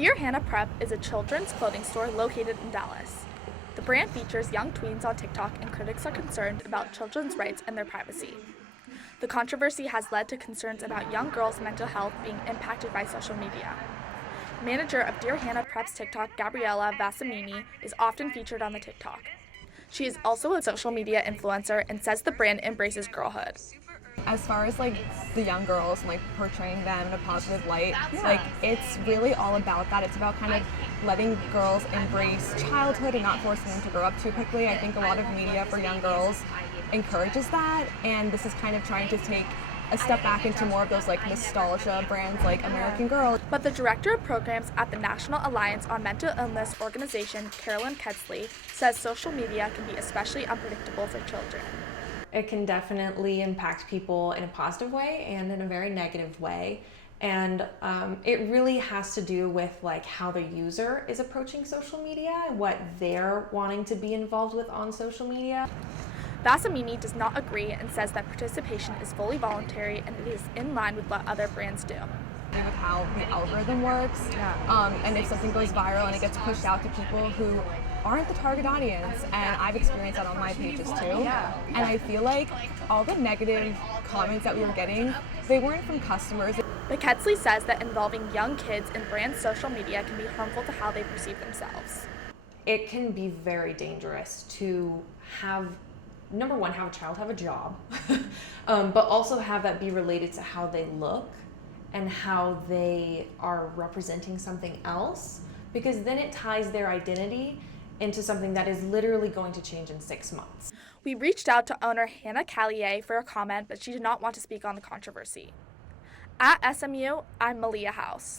Dear Hannah Prep is a children's clothing store located in Dallas. The brand features young tweens on TikTok, and critics are concerned about children's rights and their privacy. The controversy has led to concerns about young girls' mental health being impacted by social media. Manager of Dear Hannah Prep's TikTok, Gabriella Vassamini, is often featured on the TikTok. She is also a social media influencer and says the brand embraces girlhood. As far as the young girls and portraying them in a positive light, it's really all about that. It's about kind of letting girls embrace childhood and not forcing them to grow up too quickly. I think a lot of media for young girls encourages that, and this is kind of trying to take a step back into more of those nostalgia brands like American Girl. But the director of programs at the National Alliance on Mental Illness organization, Carolyn Kedsley, says social media can be especially unpredictable for children. It can definitely impact people in a positive way and in a very negative way. And it really has to do with how the user is approaching social media and what they're wanting to be involved with on social media. Vassamini does not agree and says that participation is fully voluntary and it is in line with what other brands do. With how the algorithm works, and if something goes viral and it gets pushed out to people who aren't the target audience, and I've experienced that on my pages too. And I feel like all the negative comments that we were getting, they weren't from customers. But Kedsley says that involving young kids in brand social media can be harmful to how they perceive themselves. It can be very dangerous to have, number one, have a child have a job, but also have that be related to how they look and how they are representing something else, because then it ties their identity into something that is literally going to change in 6 months. We reached out to owner Hannah Callier for a comment, but she did not want to speak on the controversy. At SMU, I'm Malia House.